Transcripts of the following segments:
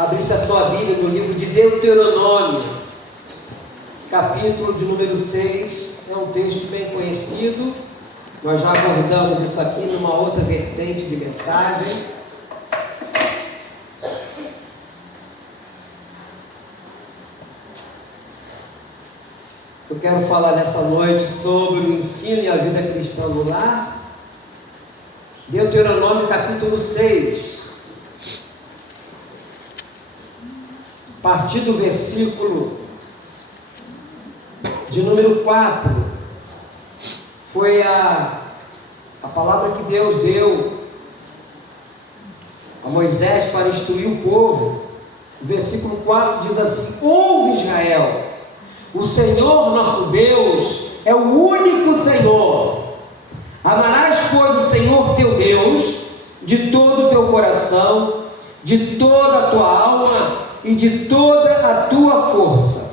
abrisse a sua Bíblia no livro de Deuteronômio, capítulo de número 6, é um texto bem conhecido, nós já abordamos isso aqui numa outra vertente de mensagem. Eu quero falar nessa noite sobre o ensino e a vida cristã no lar. Deuteronômio capítulo 6, a partir do versículo de número 4, foi a palavra que Deus deu a Moisés para instruir o povo. O versículo 4 diz assim: ouve, Israel, o Senhor nosso Deus é o único Senhor. Amarás, pois, o Senhor teu Deus de todo o teu coração, de toda a tua alma e de toda a tua força.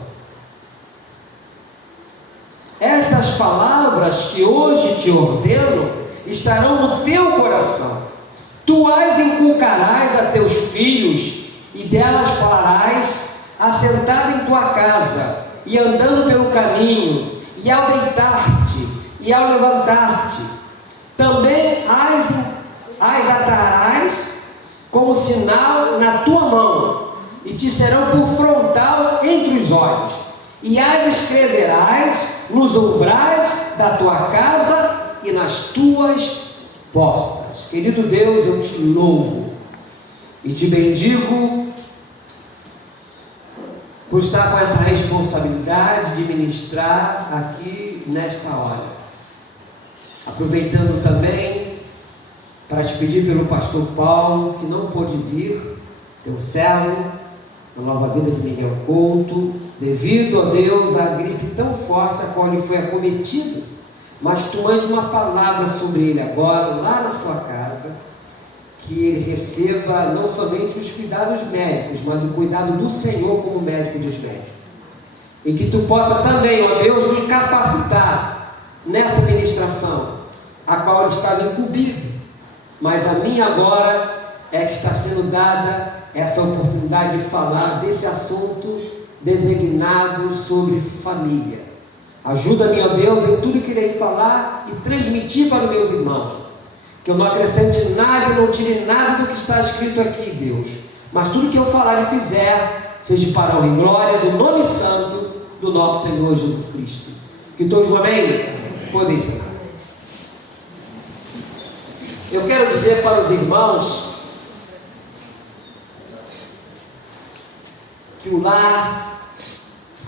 Estas palavras que hoje te ordeno estarão no teu coração. Tu as inculcarás a teus filhos e delas falarás assentado em tua casa e andando pelo caminho, e ao deitar-te e ao levantar-te. Também as atarás como sinal na tua mão, e te serão por frontal entre os olhos, e as escreverás nos umbrais da tua casa e nas tuas portas. Querido Deus, eu te louvo e te bendigo por estar com essa responsabilidade de ministrar aqui nesta hora. Aproveitando também para te pedir pelo pastor Paulo, que não pôde vir, teu servo, na Nova Vida de Miguel Couto, devido a Deus, a gripe tão forte a qual ele foi acometido, mas tu mande uma palavra sobre ele agora, lá na sua casa, que ele receba não somente os cuidados médicos, mas o cuidado do Senhor como médico dos médicos, e que tu possa também, ó Deus, me capacitar nessa ministração, a qual ele estava incumbido, mas a minha agora é que está sendo dada essa oportunidade de falar desse assunto designado sobre família. Ajuda-me, ó Deus, em tudo que irei falar e transmitir para os meus irmãos, que eu não acrescente nada e não tire nada do que está escrito aqui, Deus, mas tudo que eu falar e fizer seja para a honra e glória do nome santo do nosso Senhor Jesus Cristo. Que todos digam amém? Podem sentar. Eu quero dizer para os irmãos que o lar,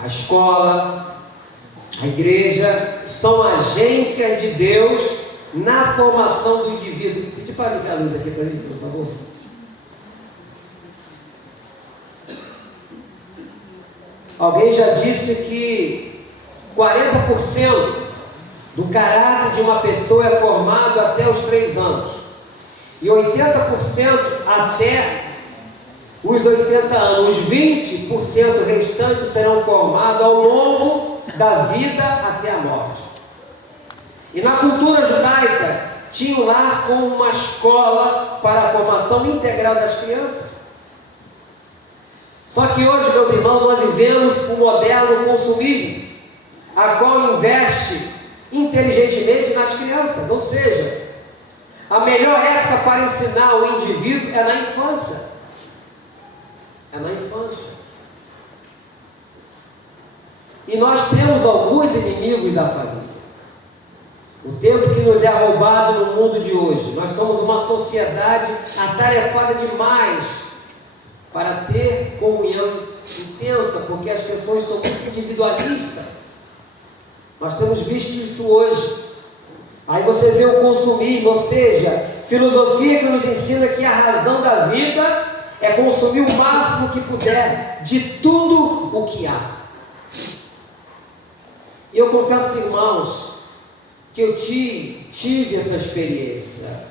a escola, a igreja são agências de Deus na formação do indivíduo. Pedi para ligar a luz aqui para mim, por favor. Alguém já disse que 40% do caráter de uma pessoa é formado até os 3 anos, e 80% até os 80 anos. Os 20% restantes serão formados ao longo da vida até a morte. E na cultura judaica, tinha o lar como uma escola para a formação integral das crianças. Só que hoje, meus irmãos, nós vivemos o moderno consumismo, a qual investe inteligentemente nas crianças. Ou seja, a melhor época para ensinar o indivíduo é na infância. É na infância. E nós temos alguns inimigos da família. O tempo que nos é roubado no mundo de hoje. Nós somos uma sociedade atarefada demais para ter comunhão intensa, porque as pessoas estão muito individualistas. Nós temos visto isso hoje. Aí você vê o consumismo, ou seja, filosofia que nos ensina que a razão da vida é consumir o máximo que puder de tudo o que há. E eu confesso, irmãos, que eu tive essa experiência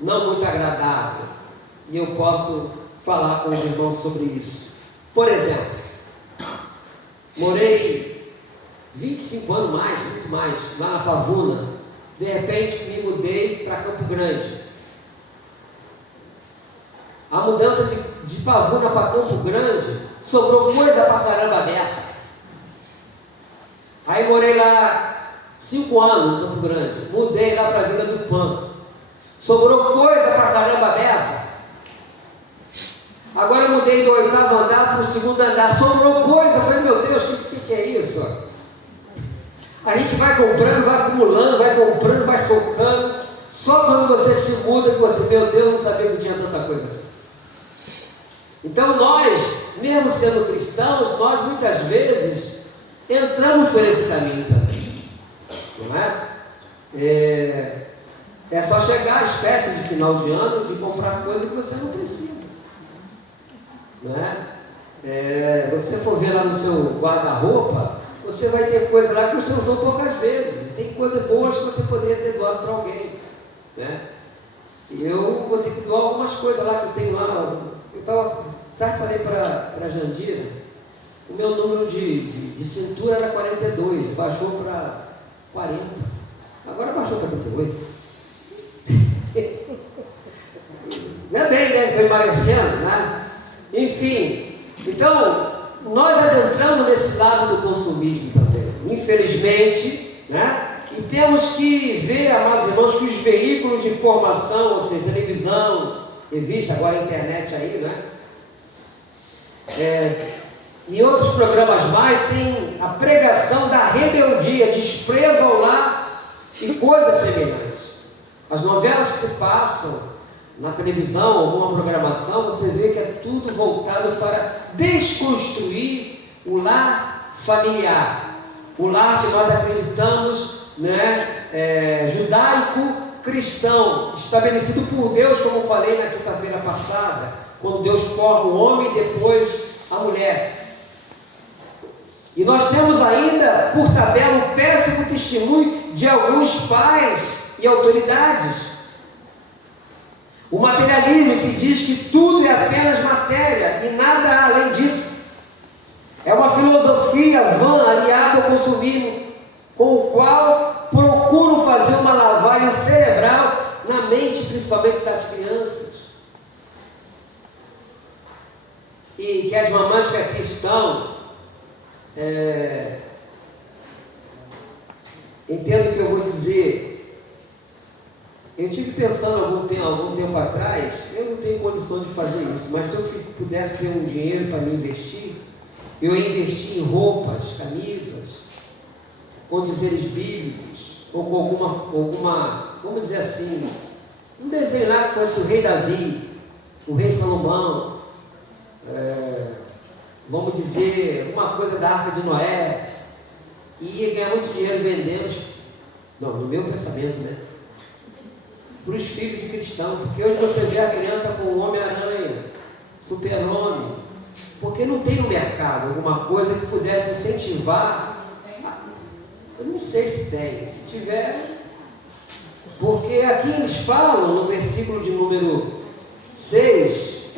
não muito agradável, e eu posso falar com os irmãos sobre isso. Por exemplo, morei 25 anos mais, muito mais, lá na Pavuna. De repente me mudei para Campo Grande. A mudança de Pavuna para Campo Grande, sobrou coisa pra caramba dessa. Aí morei lá 5 anos em Campo Grande, mudei lá para a Vila do Pan. Sobrou coisa pra caramba dessa. Agora eu mudei do 8º andar para o 2º andar, sobrou coisa. Eu falei, meu Deus, o que é isso? A gente vai comprando, vai acumulando, vai comprando, vai socando. Só quando você se muda que você, meu Deus, não sabia que tinha tanta coisa assim. Então nós, mesmo sendo cristãos, nós muitas vezes entramos por esse caminho também, não é? É só chegar às festas de final de ano de comprar coisa que você não precisa, não é? Você for ver lá no seu guarda-roupa, você vai ter coisa lá que você usou poucas vezes. Tem coisas boas que você poderia ter doado para alguém, né? E eu vou ter que doar algumas coisas lá que eu tenho lá. Falei para a Jandira, o meu número de cintura era 42, baixou para 40, agora baixou para 38. Não é bem, né? Estou emagrecendo, né? Enfim, então, nós adentramos nesse lado do consumismo também, infelizmente, né? E temos que ver, amados irmãos, que os veículos de informação, ou seja, televisão, revista, agora a internet aí, né? E outros programas mais tem a pregação da rebeldia, desprezo ao lar e coisas semelhantes. As novelas que se passam na televisão, alguma programação, você vê que é tudo voltado para desconstruir o lar familiar, o lar que nós acreditamos, né, judaico-cristão, estabelecido por Deus, como eu falei na quinta-feira passada, quando Deus forma o homem e depois a mulher. E nós temos ainda, por tabela, um péssimo testemunho de alguns pais e autoridades. O materialismo, que diz que tudo é apenas matéria e nada além disso. É uma filosofia vã aliada ao consumismo, com o qual procuram fazer uma lavagem cerebral na mente, principalmente das crianças. E que as mamães que aqui estão, entendo o que eu vou dizer. Eu estive pensando algum tempo atrás, eu não tenho condição de fazer isso, mas se eu pudesse ter um dinheiro para me investir, eu ia investir em roupas, camisas, com dizeres bíblicos, ou com alguma, vamos dizer assim, um desenho lá que fosse o rei Davi, o rei Salomão, vamos dizer, uma coisa da Arca de Noé, e ia ganhar muito dinheiro vendendo, não, no meu pensamento, né? Para os filhos de cristão, porque hoje você vê a criança com o Homem-Aranha, Super-Homem, porque não tem no mercado alguma coisa que pudesse incentivar. Eu não sei se tem, se tiver, porque aqui eles falam no versículo de número 6,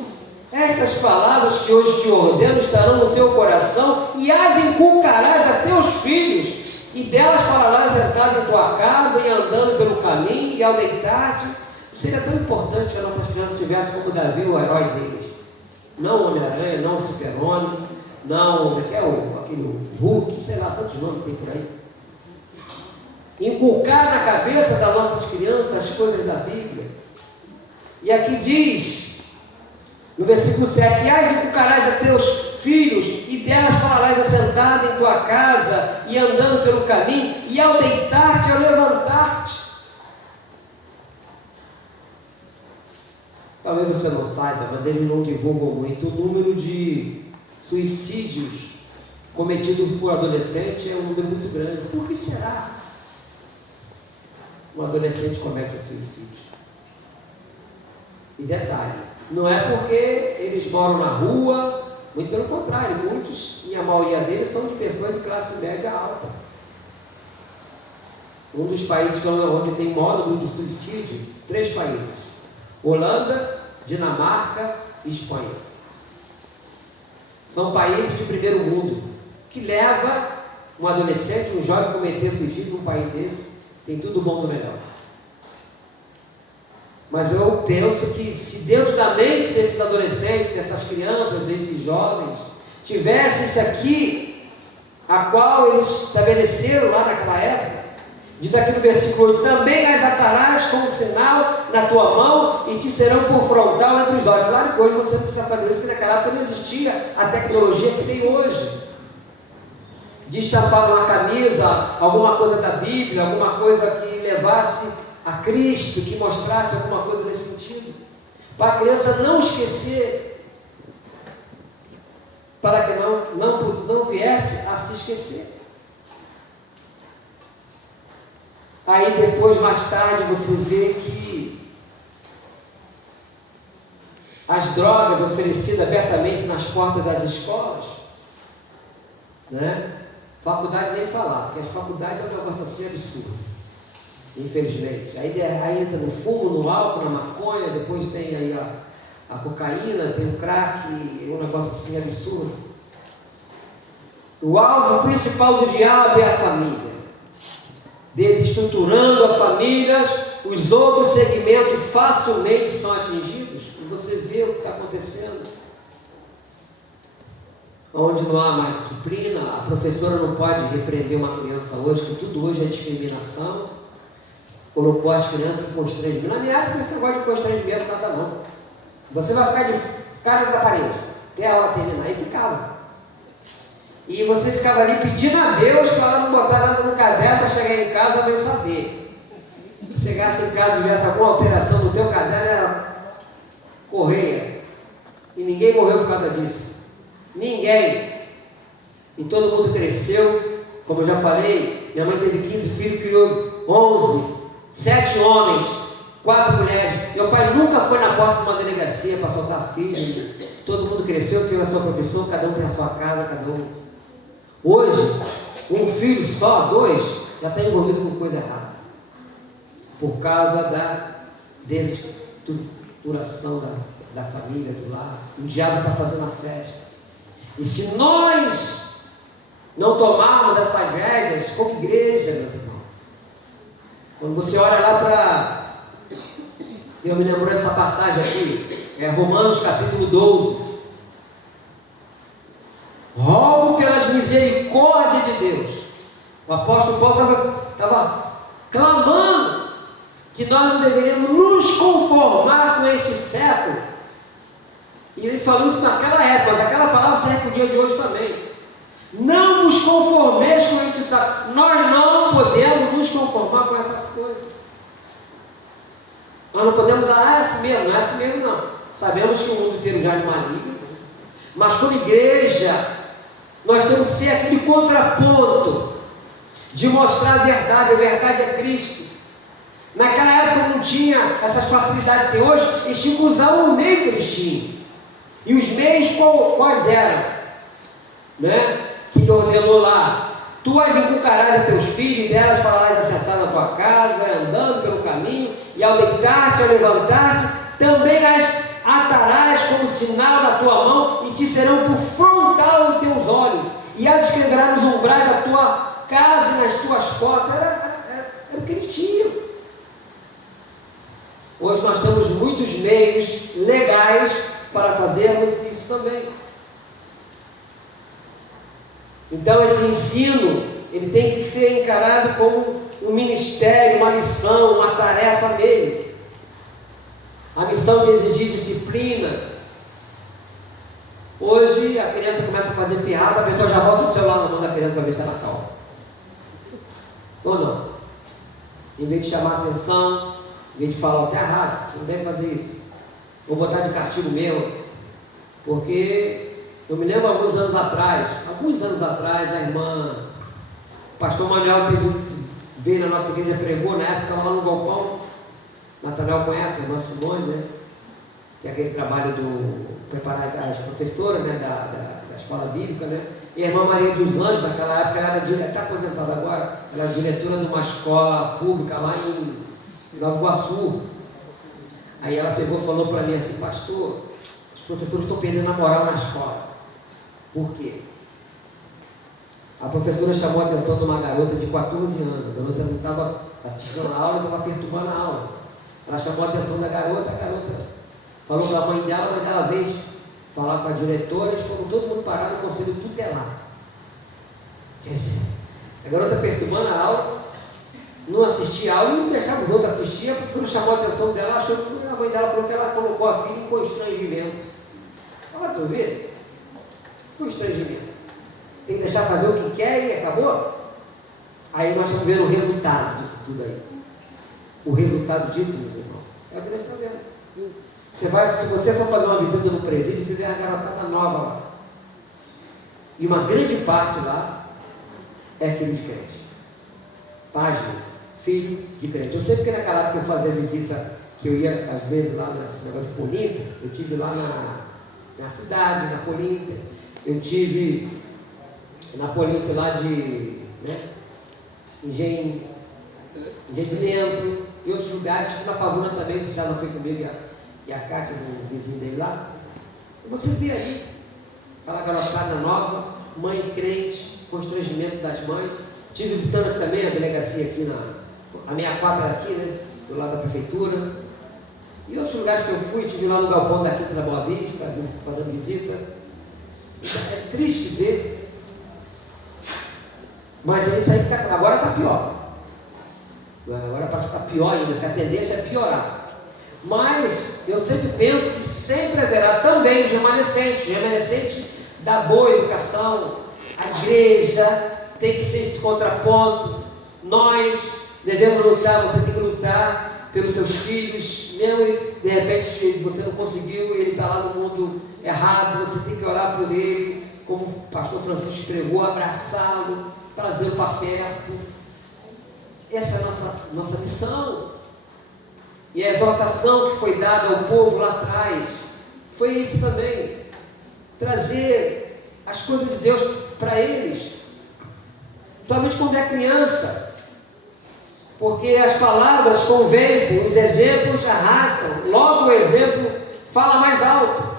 estas palavras que hoje te ordeno estarão no teu coração e as inculcarás a teus filhos, e delas falarás sentado em tua casa e andando pelo caminho, e ao deitar-te. Seria tão importante que as nossas crianças tivessem como Davi, o herói deles. Não o Homem-Aranha, não o Super-Homem, não aquele Hulk, sei lá, tantos nomes tem por aí. Inculcar na cabeça das nossas crianças as coisas da Bíblia. E aqui diz, no versículo 7, e as inculcarás a teus filhos, e delas falarás assentado em tua casa, e andando pelo caminho, e ao deitar-te, ao levantar-te. Talvez você não saiba, mas eles não divulgam muito. O número de suicídios cometidos por adolescente é um número muito grande. Por que será um adolescente comete um suicídio? E detalhe, não é porque eles moram na rua, muito pelo contrário, muitos, e a maioria deles, são de pessoas de classe média alta. Um dos países onde tem maior número de suicídio, 3 países: Holanda, Dinamarca e Espanha. São países de primeiro mundo, que leva um adolescente, um jovem a cometer suicídio num país desse. Tem tudo bom do melhor. Mas eu penso que se dentro da mente desses adolescentes, dessas crianças, desses jovens, tivesse isso aqui, a qual eles estabeleceram lá naquela época, diz aqui no versículo 8, também as atarás como sinal na tua mão e te serão por frontal entre os olhos. Claro que hoje você não precisa fazer isso, porque naquela época não existia a tecnologia que tem hoje. De estampar numa camisa alguma coisa da Bíblia, alguma coisa que levasse a Cristo, que mostrasse alguma coisa nesse sentido, para a criança não esquecer, para que não viesse a se esquecer. Aí depois, mais tarde, você vê que as drogas oferecidas abertamente nas portas das escolas, né? Faculdade nem falar, porque as faculdades é um negócio assim absurdo, infelizmente. Aí entra no fumo, no álcool, na maconha, depois tem aí a cocaína, tem o crack, um negócio assim absurdo. O alvo principal do diabo é a família. Desestruturando a família, os outros segmentos facilmente são atingidos. E você vê o que está acontecendo. Onde não há mais disciplina, a professora não pode repreender uma criança hoje, que tudo hoje é discriminação. Colocou as crianças em constrangimento. Na minha época, esse negócio de constrangimento nada não. Você vai ficar de cara da parede, até a aula terminar. E ficava. E você ficava ali pedindo a Deus para ela não botar nada no caderno para chegar em casa e bem saber. Se chegasse em casa e tivesse alguma alteração no teu caderno, era correia. E ninguém morreu por causa disso. Ninguém. E todo mundo cresceu. Como eu já falei, minha mãe teve 15 filhos, criou 11, 7 homens, 4 mulheres. Meu pai nunca foi na porta de uma delegacia para soltar filho. Todo mundo cresceu, teve a sua profissão, cada um tem a sua casa, cada um. Hoje, um filho só, 2, já está envolvido com coisa errada. Por causa da desestruturação da família, do lar. O diabo está fazendo a festa. E se nós não tomarmos essas regras como igreja, meus irmãos, quando você olha lá para... Eu me lembrou dessa passagem aqui, Romanos capítulo 12. Rogo pelas misericórdias de Deus. O apóstolo Paulo estava clamando que nós não deveríamos nos conformar com este século. E ele falou isso naquela época, mas aquela palavra serve para o dia de hoje também. Não vos conformeis com este século. Nós não podemos nos conformar com essas coisas. Nós não podemos dizer, é assim mesmo, não é assim mesmo não. Sabemos que o mundo inteiro já é maligno, mas como igreja, nós temos que ser aquele contraponto de mostrar a verdade é Cristo. Naquela época não tinha essas facilidades que tem hoje, eles tinham que usar o meio que eles tinham. E os meios quais eram? Né? Que ele ordenou lá. Tu as inculcarás a teus filhos, e delas falarás assentado na tua casa, andando pelo caminho, e ao deitar-te, ao levantar-te, também as atarás como sinal na tua mão, e te serão por frontal em teus olhos, e as escreverás nos umbrais da tua casa e nas tuas portas. Era o que eles tinham. Hoje nós temos muitos meios legais para fazermos isso também. Então esse ensino, ele tem que ser encarado como um ministério, uma missão, uma tarefa mesmo. A missão de exigir disciplina. Hoje a criança começa a fazer pirraça, a pessoa já bota o celular na mão da criança para ver se ela calma. Ou não? Em vez de chamar a atenção, em vez de falar, está errado, você não deve fazer isso. Vou botar de castigo meu, porque eu me lembro alguns anos atrás, a irmã, o pastor Manuel veio na nossa igreja, pregou, na época estava lá no galpão. Nathanael conhece, a irmã Simone, né? Tem aquele trabalho do preparar as professoras, né? da escola bíblica, né? E a irmã Maria dos Anjos, naquela época, ela está aposentada agora, ela era diretora de uma escola pública lá em Nova Iguaçu. Aí ela pegou e falou para mim assim, pastor, os professores estão perdendo a moral na escola. Por quê? A professora chamou a atenção de uma garota de 14 anos. A garota não estava assistindo a aula, estava perturbando a aula. Ela chamou a atenção da garota, a garota falou com a mãe dela veio falar com a diretora, eles foram todo mundo parado no conselho tutelar. Quer dizer, a garota perturbando a aula, não assistia a aula e não deixava os outros assistir. A professora chamou a atenção dela, achou que a mãe dela falou que ela colocou a filha em constrangimento. Olha, tu vê? Constrangimento. Tem que deixar fazer o que quer e acabou? Aí nós estamos vendo o resultado disso tudo aí. O resultado disso, meus irmãos, é o que nós estamos vendo. Se você for fazer uma visita no presídio, você vê a garotada nova lá. E uma grande parte lá é filho de crente. Página, filho de crente. Eu sei porque naquela época eu fazia visita, que eu ia às vezes lá nesse negócio de Polinta, eu tive lá na cidade, na Polinta, eu tive na Polinta lá de Engenho de Dentro, e outros lugares, na Pavuna também, o Sala foi comigo e a Cátia, o vizinho dele lá. E você vê ali, aquela garotada nova, mãe crente, constrangimento das mães. Estive visitando também a delegacia aqui a 64 aqui, né? Do lado da prefeitura. E outros lugares que eu fui, estive lá no galpão da Quinta da Boa Vista, fazendo visita. É triste ver. Mas é isso aí que agora está pior. Agora parece que está pior ainda, porque a tendência é piorar. Mas eu sempre penso que sempre haverá também os remanescentes da boa educação. A igreja tem que ser esse contraponto. Nós devemos lutar, você tem que lutar pelos seus filhos, mesmo de repente você não conseguiu, ele está lá no mundo errado, você tem que orar por ele, como o pastor Francisco pregou, abraçá-lo, trazê-lo para perto. Essa é a nossa missão. E a exortação que foi dada ao povo lá atrás foi isso também, trazer as coisas de Deus para eles, principalmente quando é criança, porque as palavras convencem, os exemplos arrastam, logo o exemplo fala mais alto.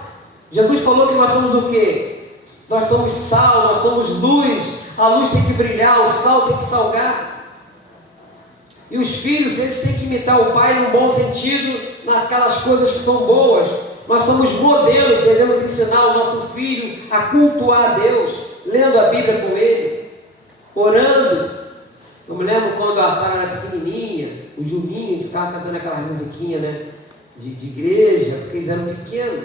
Jesus falou que nós somos o quê? Nós somos sal, nós somos luz, a luz tem que brilhar, o sal tem que salgar. E os filhos, eles têm que imitar o pai no bom sentido, naquelas coisas que são boas. Nós somos modelos, devemos ensinar o nosso filho a cultuar a Deus, lendo a Bíblia com ele, orando. Eu me lembro quando a Sara era pequenininha, o Juninho ficava cantando aquelas musiquinhas, né, de igreja, porque eles eram pequenos.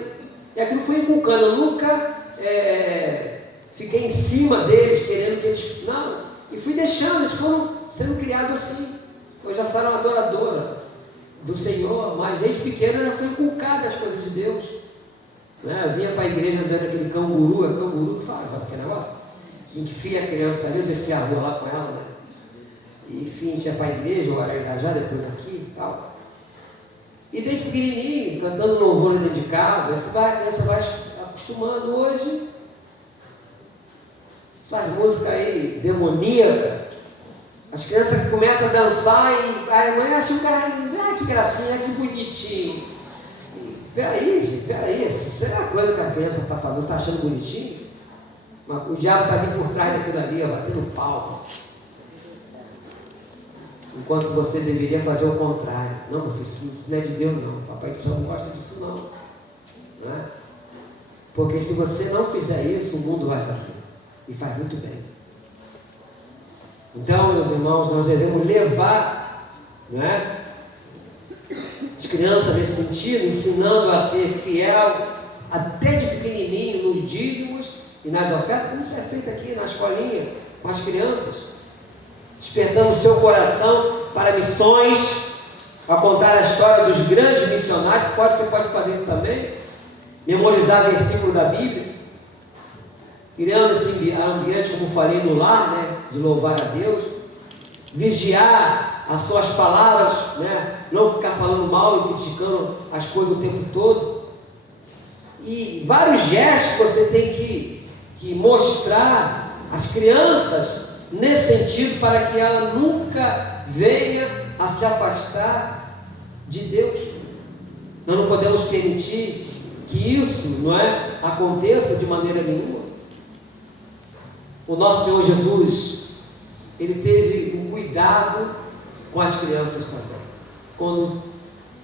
E aquilo foi inculcando. Eu nunca fiquei em cima deles, querendo que eles... Não, e fui deixando, eles foram sendo criados assim. Hoje a Sara é uma adoradora do Senhor, mas gente pequena já foi inculcada as coisas de Deus. Né? Eu vinha para a igreja andando aquele canguru que fala, agora que negócio? Que enfia a criança ali, eu descia a rua lá com ela, né? E enfim, ia para a igreja, eu era engajado, depois aqui e tal. E desde pequenininho, cantando louvor dentro de casa, a criança vai acostumando. Hoje, essas músicas aí, demoníacas, as crianças começam a dançar e a mãe acha o cara, que gracinha, que bonitinho. Peraí, gente, isso é a coisa que a criança está fazendo, você está achando bonitinho? Mas o diabo está ali por trás daquilo ali, batendo palma. Enquanto você deveria fazer o contrário. Não, meu filho, isso não é de Deus não. O Papai do Céu não gosta disso não é? Porque se você não fizer isso, o mundo vai fazer. E faz muito bem. Então, meus irmãos, nós devemos levar, as crianças nesse sentido, ensinando a ser fiel, até de pequenininho, nos dízimos e nas ofertas, como isso é feito aqui na escolinha, com as crianças, despertando o seu coração para missões, a contar a história dos grandes missionários. Você pode fazer isso também, memorizar versículo da Bíblia, criando esse ambiente, como falei, no lar, de louvar a Deus, vigiar as suas palavras, não ficar falando mal e criticando as coisas o tempo todo, e vários gestos que você tem que mostrar às crianças nesse sentido, para que ela nunca venha a se afastar de Deus. Nós não podemos permitir que isso aconteça de maneira nenhuma. O nosso Senhor Jesus, ele teve um cuidado com as crianças também. Quando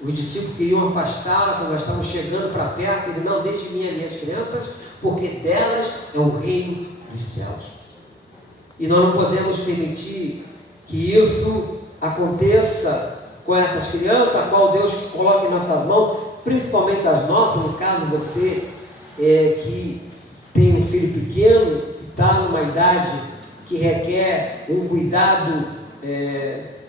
Os discípulos queriam afastá-la quando nós estávamos chegando para perto. Ele: não, deixe vir as minhas crianças, porque delas é o reino dos céus. E nós não podemos permitir que isso aconteça com essas crianças, a qual Deus coloca em nossas mãos, principalmente as nossas. No caso, você que tem um filho pequeno, que está numa idade que requer um cuidado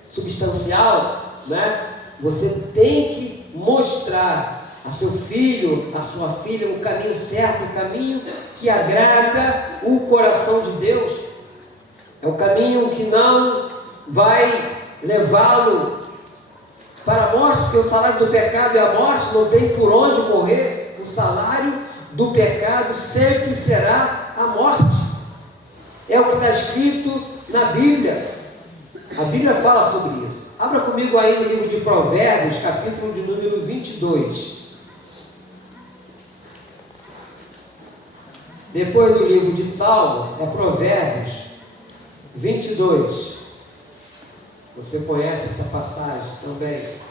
substancial, né? Você tem que mostrar a seu filho, a sua filha, o caminho certo, o caminho que agrada o coração de Deus. É o caminho que não vai levá-lo para a morte, porque o salário do pecado é a morte, não tem por onde correr. O salário do pecado sempre será a morte. É o que está escrito na Bíblia. A Bíblia fala sobre isso. Abra comigo aí no livro de Provérbios, capítulo de número 22. Depois do livro de Salmos, é Provérbios 22. Você conhece essa passagem também.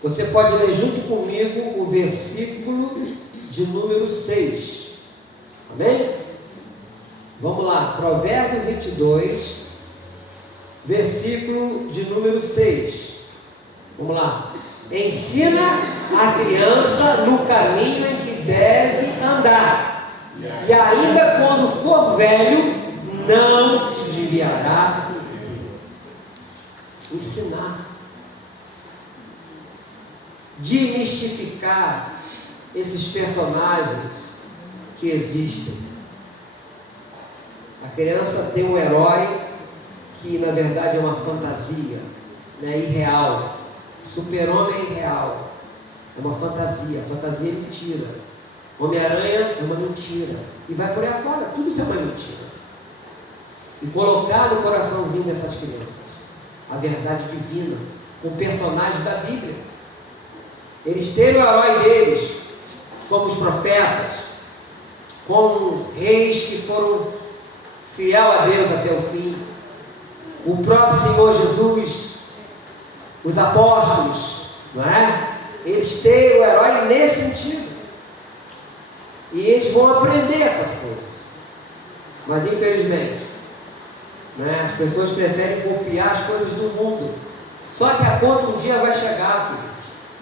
Você pode ler junto comigo o versículo de número 6. Amém? Vamos lá, Provérbios 22, versículo de número 6. Vamos lá. Ensina a criança no caminho em que deve andar, e ainda quando for velho, não se desviará dele. Ensinar. Demistificar esses personagens que existem. A criança tem um herói que na verdade é uma fantasia, né? Irreal. Super-homem é irreal, é uma fantasia. Fantasia é mentira. Homem-Aranha é uma mentira. E vai por aí afora, tudo isso é uma mentira. E colocar no coraçãozinho dessas crianças a verdade divina, com personagens da Bíblia. Eles terem o herói deles, como os profetas, como reis que foram fiel a Deus até o fim, o próprio Senhor Jesus, os apóstolos, não é? Eles têm o herói nesse sentido, e eles vão aprender essas coisas. Mas infelizmente, né, as pessoas preferem copiar as coisas do mundo. Só que a conta um dia vai chegar, queridos.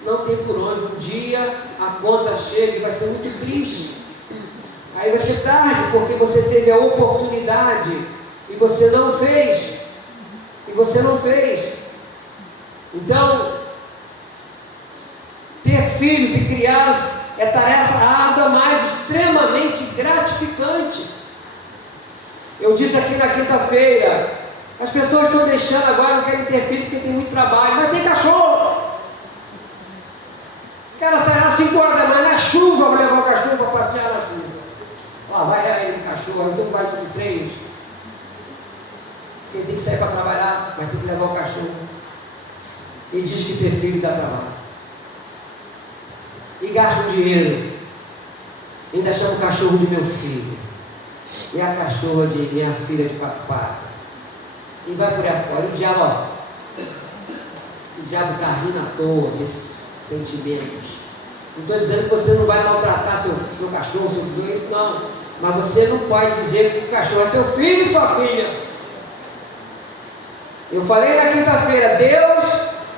Não tem por onde. Um dia a conta chega e vai ser muito triste. Aí vai ser tarde, porque você teve a oportunidade e você não fez. Então, ter filhos e criá-los é tarefa árdua, mas extremamente gratificante. Eu disse aqui na quinta-feira, as pessoas estão deixando agora, não querem ter filho porque tem muito trabalho, mas tem cachorro. O cara sai às 5 horas da manhã na chuva para levar o cachorro para passear na chuva. Lá vai ele no cachorro, então vai com 3. Quem tem que sair para trabalhar, mas tem que levar o cachorro. E diz que ter filho dá trabalho. E gasta um dinheiro. Ainda chama o cachorro de meu filho. E a cachorra de minha filha de 4 patas. E vai por aí afora. E o diabo está rindo à toa desses sentimentos. Não estou dizendo que você não vai maltratar seu cachorro, seu filho, isso não. Mas você não pode dizer que o cachorro é seu filho e sua filha. Eu falei na quinta-feira,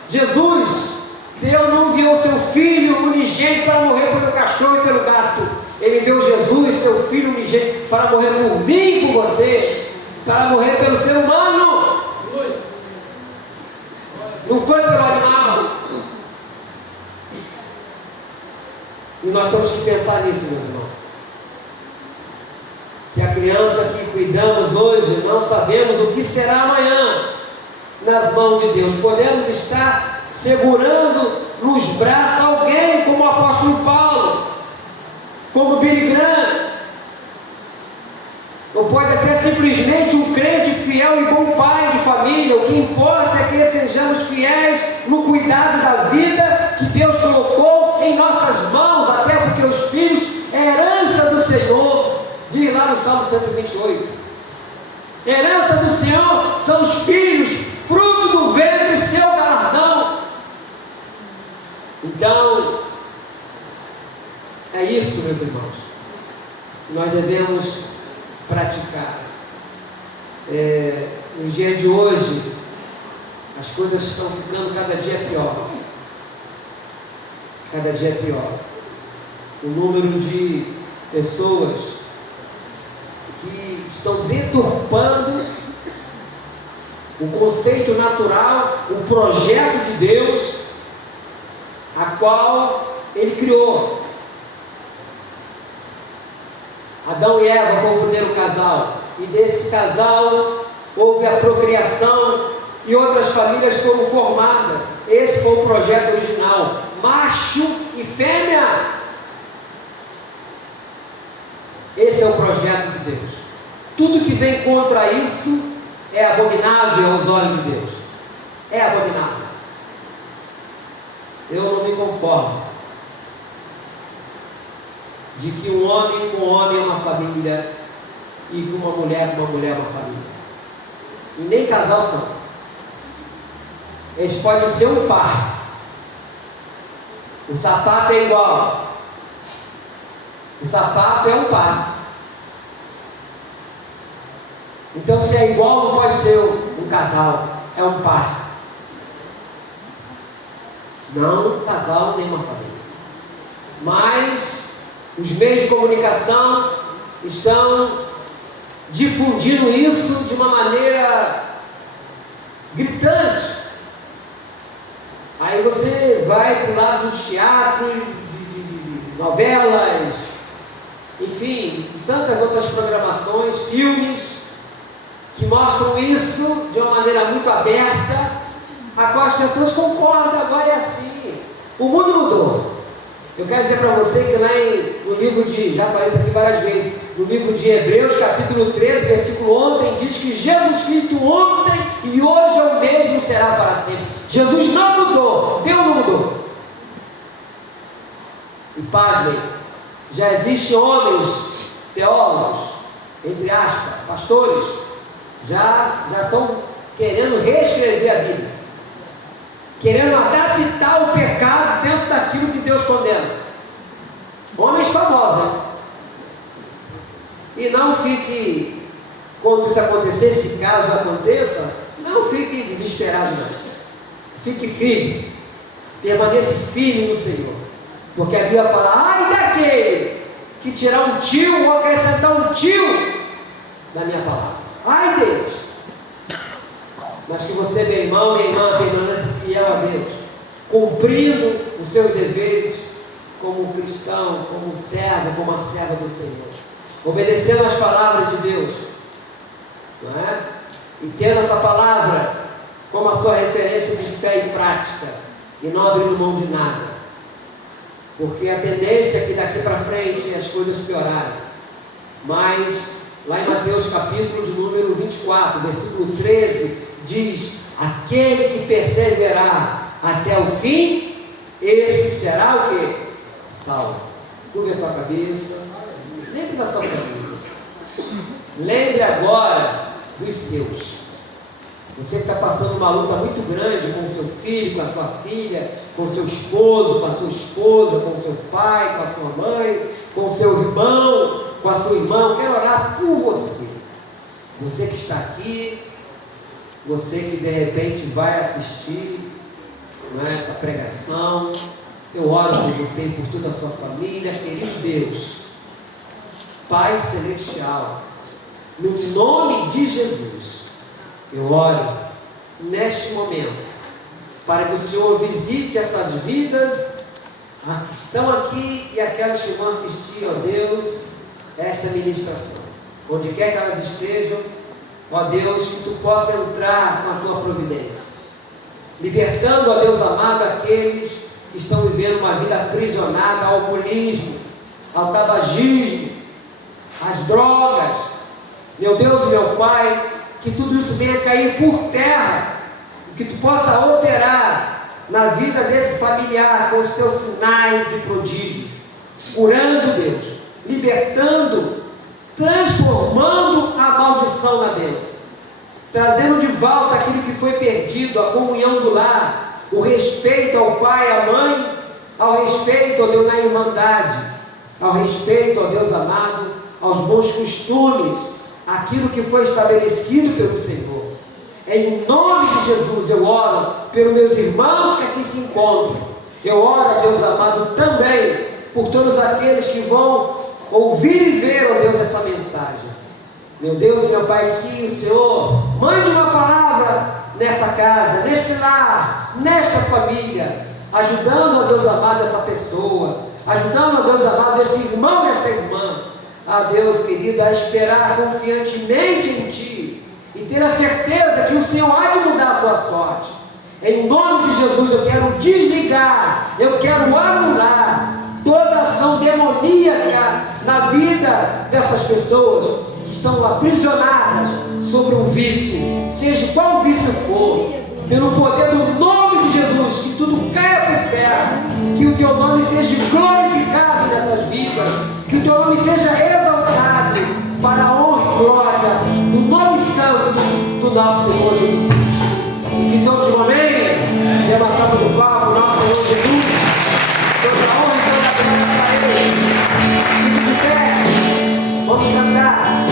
Jesus não enviou seu filho unigênito para morrer pelo cachorro e pelo gato. Ele enviou Jesus, seu filho unigênito, para morrer por mim e por você, para morrer pelo ser humano. Não foi pelo animal. E nós temos que pensar nisso, meus irmãos. Que a criança que cuidamos hoje, não sabemos o que será amanhã nas mãos de Deus. Podemos estar segurando nos braços alguém, como o apóstolo Paulo, como Billy Graham. Eu pode até simplesmente um crente fiel e bom pai de família. O que importa é que sejamos fiéis no cuidado da vida que Deus colocou em nossas mãos, até porque os filhos é herança do Senhor. Diz lá no Salmo 128. Herança do Senhor são os filhos, fruto do ventre, seu galardão. Então, é isso, meus irmãos, que nós devemos praticar. No dia de hoje, as coisas estão ficando cada dia pior. Cada dia pior. O número de pessoas que estão deturpando o conceito natural, o projeto de Deus, a qual Ele criou. Adão e Eva foram o primeiro casal, e desse casal houve a procriação e outras famílias foram formadas. Esse foi o projeto original, macho e fêmea. Esse é o projeto de Deus. Tudo que vem contra isso é abominável aos olhos de Deus. É abominável. Eu não me conformo de que um homem com homem é uma família e que uma mulher com uma mulher é uma família. E nem casal são. Eles podem ser um par. O sapato é igual. O sapato é um par. Então, se é igual, não pode ser um casal, é um par. Não um casal nem uma família. Mas os meios de comunicação estão difundindo isso de uma maneira gritante. Aí você vai para o lado dos teatros, de novelas, enfim, tantas outras programações, filmes, que mostram isso de uma maneira muito aberta, a qual as pessoas concordam, agora é assim. O mundo mudou. Eu quero dizer para você que lá no livro de, já falei isso aqui várias vezes, no livro de Hebreus, capítulo 13, versículo ontem, diz que Jesus Cristo ontem e hoje é o mesmo, será para sempre. Jesus não mudou, Deus não mudou. E pasmem, já existem homens, teólogos, entre aspas, pastores, já estão querendo reescrever a Bíblia, querendo adaptar o pecado dentro daquilo que Deus condena. Homens famosos, hein? E não fique, quando isso acontecer, se caso aconteça, não fique desesperado, não. Fique firme, permaneça firme no Senhor, porque a Bíblia fala: ai daquele que tirar um tio ou acrescentar um tio da minha palavra, ai deles. Mas que você, meu irmão, minha irmã, permaneça fiel a Deus, cumprindo os seus deveres como um cristão, como um servo, como uma serva do Senhor, obedecendo às palavras de Deus, não é? E tendo essa palavra como a sua referência de fé e prática, e não abrindo mão de nada, porque a tendência é que daqui para frente as coisas piorarem. Mas lá em Mateus capítulo de número 24, versículo 13, diz: aquele que perseverar até o fim, esse será o quê? Salvo. Curve a sua cabeça, lembre da sua família, lembre agora dos seus. Você que está passando uma luta muito grande com o seu filho, com a sua filha, com o seu esposo, com a sua esposa, com o seu pai, com a sua mãe, com o seu irmão, com a sua irmã. Eu quero orar por você. Você que está aqui, você que de repente vai assistir, não é, essa pregação, eu oro por você e por toda a sua família. Querido Deus, Pai Celestial, no nome de Jesus, eu oro neste momento para que o Senhor visite essas vidas que estão aqui e aquelas que vão assistir, ó Deus, esta ministração, onde quer que elas estejam. Ó Deus, que Tu possa entrar com a Tua providência, libertando, ó Deus amado, aqueles que estão vivendo uma vida aprisionada ao alcoolismo, ao tabagismo, às drogas, Meu Deus e meu Pai, que tudo isso venha cair por terra, e que Tu possa operar na vida desse familiar com os Teus sinais e prodígios, curando, Deus, libertando, transformando a maldição na bênção, trazendo de volta aquilo que foi perdido, a comunhão do lar, o respeito ao pai, à mãe, ao respeito, ó Deus, na irmandade, ao respeito, ó Deus amado, aos bons costumes, aquilo que foi estabelecido pelo Senhor. Em nome de Jesus eu oro pelos meus irmãos que aqui se encontram. Eu oro, Deus amado, também por todos aqueles que vão ouvir e ver, ó Deus, essa mensagem. Meu Deus e meu Pai, que o Senhor mande uma palavra nessa casa, nesse lar, nesta família, ajudando, ó Deus amado, essa pessoa, ajudando, ó Deus amado, esse irmão e essa irmã, a Deus querido, a esperar confiantemente em Ti e ter a certeza que o Senhor há de mudar a sua sorte. Em nome de Jesus eu quero desligar, eu quero anular toda ação demoníaca na vida dessas pessoas que estão aprisionadas sobre um vício, seja qual vício for, pelo poder do nome de Jesus, que tudo caia por terra, que o Teu nome seja glorificado nessas vidas, que o Teu nome seja exaltado para a honra e glória do nome santo do nosso Senhor Jesus Cristo. E que todos digam amém, e a salva do palco, nosso Senhor Jesus, toda a honra e toda a glória para Ele. Fique de pé, vamos cantar.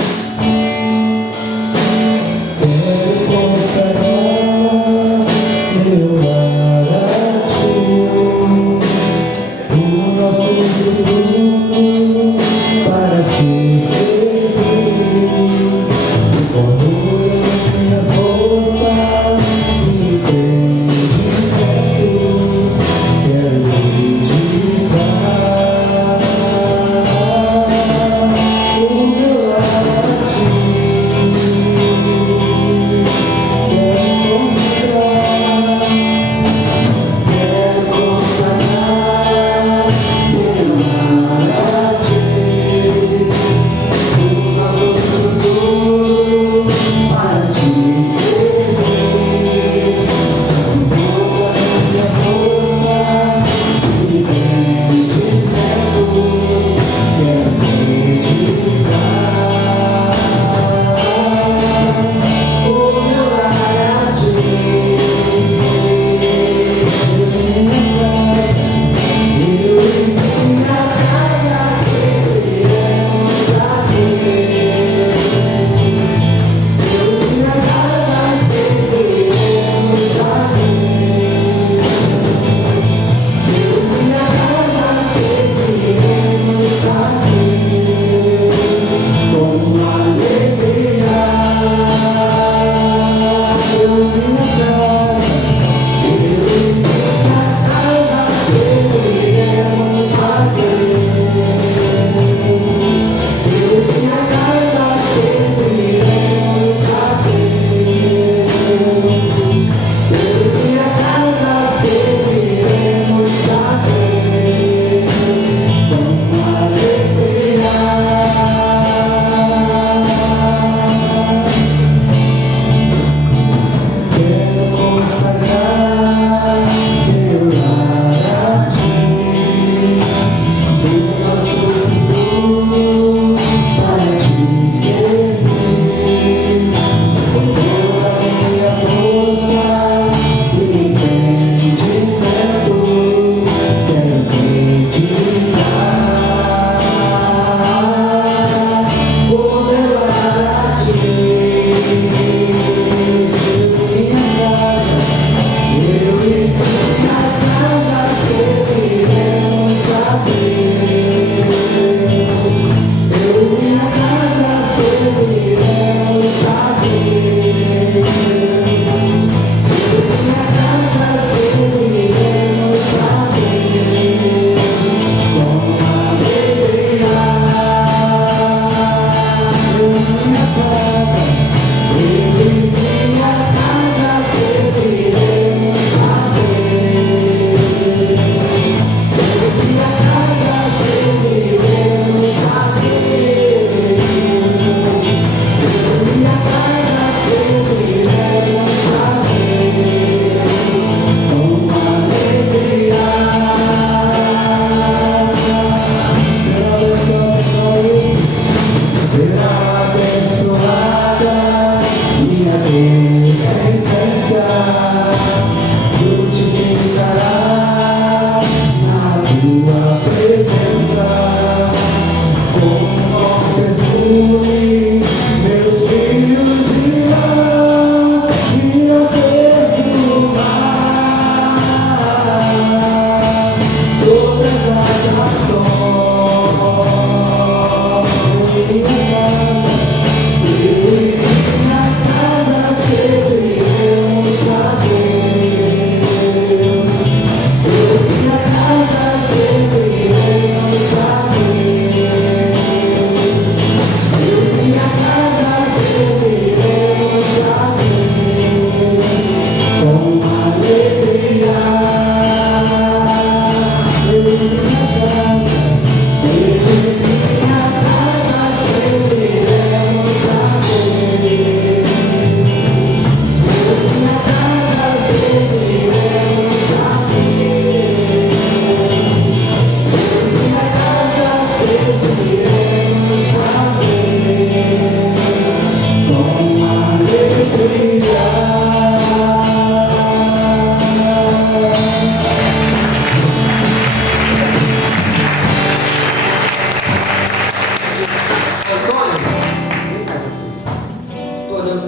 Nosso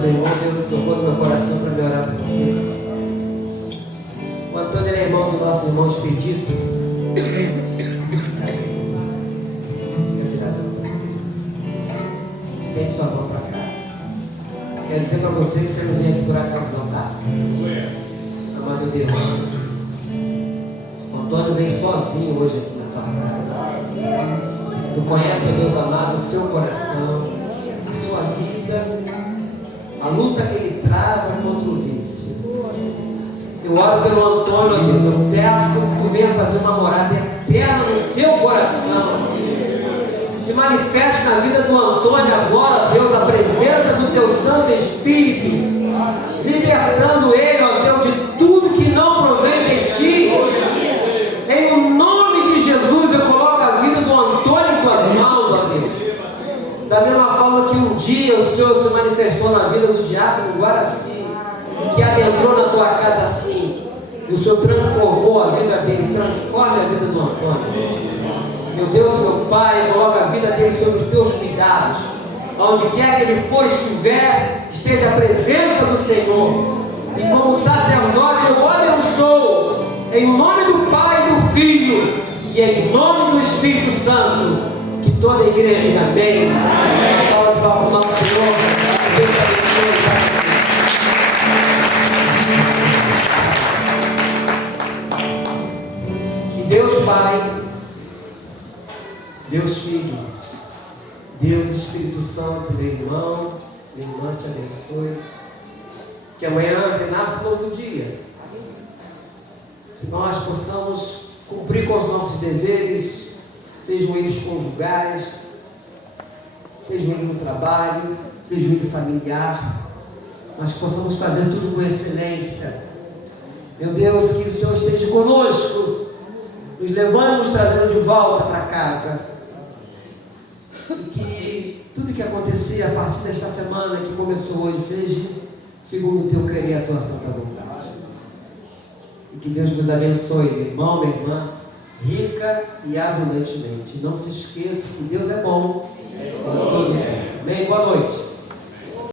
meu irmão, Deus tocou no meu coração para me orar por você. O Antônio é irmão do nosso irmão Expedito. Estende sua mão para cá. Quero dizer para você que você não vem aqui por acaso não, tá? Amado Deus, o Antônio vem sozinho hoje aqui na tua casa. Tu conheces, Deus amado, o seu coração, a sua vida, a luta que ele trava contra o vício. Eu oro pelo Antônio, ó Deus, eu peço que tu venha fazer uma morada eterna no seu coração. Se manifeste na vida do Antônio agora, Deus, a presença do teu Santo Espírito, libertando ele, ó Deus, de tudo que não provém de ti. Em o nome de Jesus, eu coloco a vida do Antônio em tuas mãos, ó Deus. Da mesma forma que um dia o Senhor se manifestou na vida do diácono Guaraci, que adentrou na tua casa assim, e o Senhor transformou a vida dele, transforme a vida do Antônio. Meu Deus, meu Pai, coloca a vida dele sobre os teus cuidados. Onde quer que ele for, estiver, esteja a presença do Senhor. E como sacerdote eu o abençoo, em nome do Pai, do Filho e em nome do Espírito Santo. Que toda a igreja diga amém. Uma salva de palmas para o nosso Senhor. Deus abençoe. Que Deus Pai, Deus Filho, Deus Espírito Santo, meu irmão, minha irmã, te abençoe. Que amanhã renasça um novo dia. Que nós possamos cumprir com os nossos deveres, sejam eles conjugais, sejam eles no trabalho, sejam eles familiar. Nós possamos fazer tudo com excelência. Meu Deus, que o Senhor esteja conosco, nos levando, nos trazendo de volta para casa. E que tudo que acontecer a partir desta semana que começou hoje seja segundo o teu querer e a tua santa vontade. E que Deus vos abençoe, meu irmão, minha irmã, rica e abundantemente. Não se esqueça que Deus é bom em todo tempo. Amém? Boa noite.